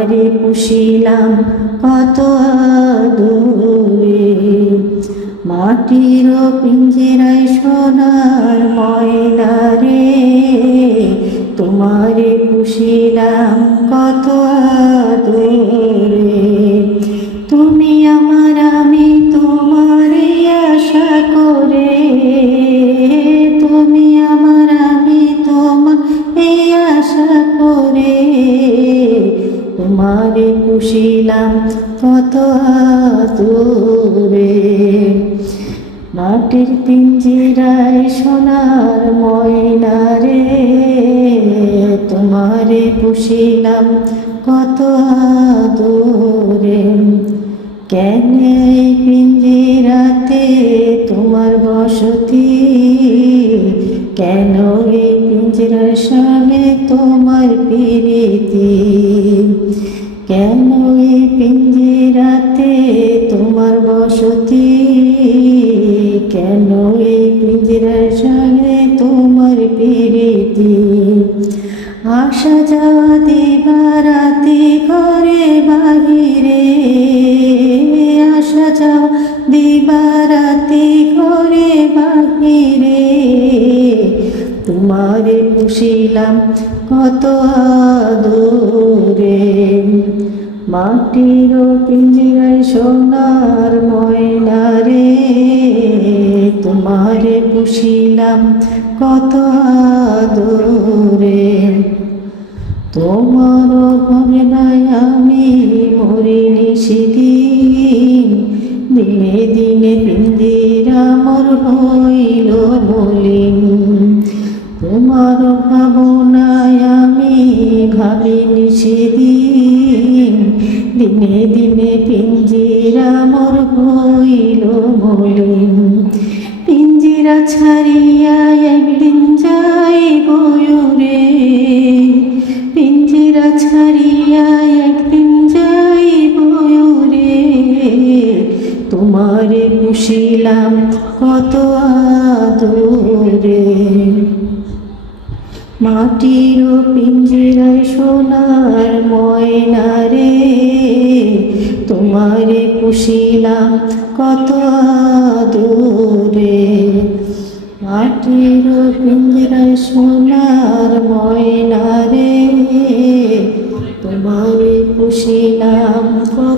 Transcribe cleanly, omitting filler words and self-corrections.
তোমারে পুষিলাম কত আদরে। মাটির পিঞ্জরায় সোনার ময়না রে, তোমারে পুষিলাম কত আদরে। তুমি আমার আমি তোমারে আশা করে, তুমি আমার আমি তোমার এই আশা করে। তোমারে পুষিলাম কত আদরে। মাটির পিঞ্জরায় সোনার ময়না রে, তোমারে পুষিলাম কত আদরে। কেন এই পিঞ্জরাতে তোমার বসতি, কেন এই পিঞ্জরার সঙ্গে তোমার প্রীতি। কেন এই পিঞ্জরাতে তোমার বসতি, কেন এই পিঞ্জরার সঙ্গে তোমার প্রীতি। আসা যাওয়া দিবারাতি ঘরে বাহিরে, আসা যাওয়া দিবারাতি ঘরে বাহিরে। তোমারে পুষিলাম কত আদরে। মাটির পিঞ্জরায় সোনার ময়না রে, তোমারে পুষিলাম কত আদরে। তোমার ভাবনায় আমি মরিনি সেদিন, দিনে দিনে পিঞ্জরা মোর হইল মলিন। তোমার ভাবনায় আমি ভাবিনি সেদিন, দিনে দিনে পিঞ্জরা মোর হইল মলিন। পিঞ্জরা ছাড়িয়া একদিন যাইব রে, পিঞ্জরা ছাড়িয়া একদিন যাইব রে। তোমারে পুষিলাম কত আদরে। মাটির পিঞ্জরায় সোনার ময়না রে, তোমারে পুষিলাম কত আদরে। মাটির পিঞ্জরায় সোনার ময়না রে, তোমারে পুষিলাম